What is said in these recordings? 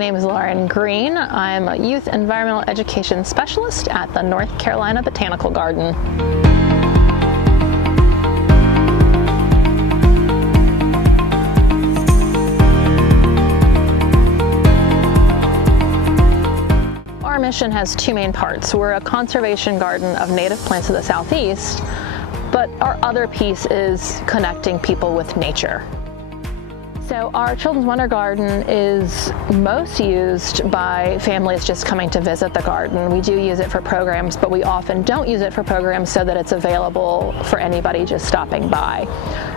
name is Lauren Green. I'm a Youth Environmental Education Specialist at the North Carolina Botanical Garden. Our mission has two main parts. We're a conservation garden of native plants of the Southeast, but our other piece is connecting people with nature. So our Children's Wonder Garden is most used by families just coming to visit the garden. We do use it for programs, but we often don't use it for programs so that it's available for anybody just stopping by.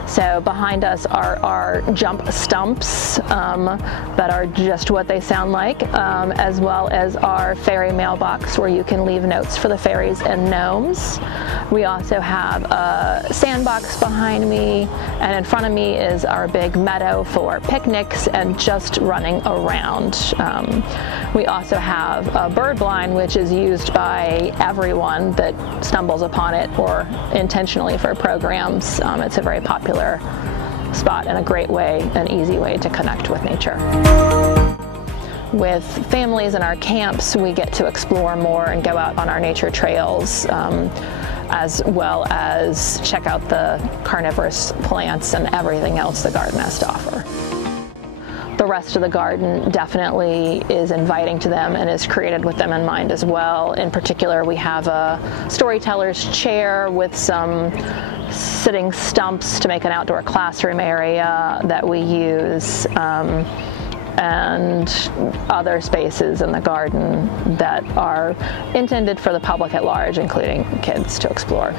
So behind us are our jump stumps that are just what they sound like, as well as our fairy mailbox where you can leave notes for the fairies and gnomes. We also have a sandbox behind me, and in front of me is our big meadow for picnics and just running around. We also have a bird blind, which is used by everyone that stumbles upon it or intentionally for programs. It's a very popular spot and a great way, an easy way to connect with nature. With families in our camps, we get to explore more and go out on our nature trails, as well as check out the carnivorous plants and everything else the garden has to offer. The rest of the garden definitely is inviting to them and is created with them in mind as well. In particular, we have a storyteller's chair with some sitting stumps to make an outdoor classroom area that we use, and other spaces in the garden that are intended for the public at large, including kids, to explore.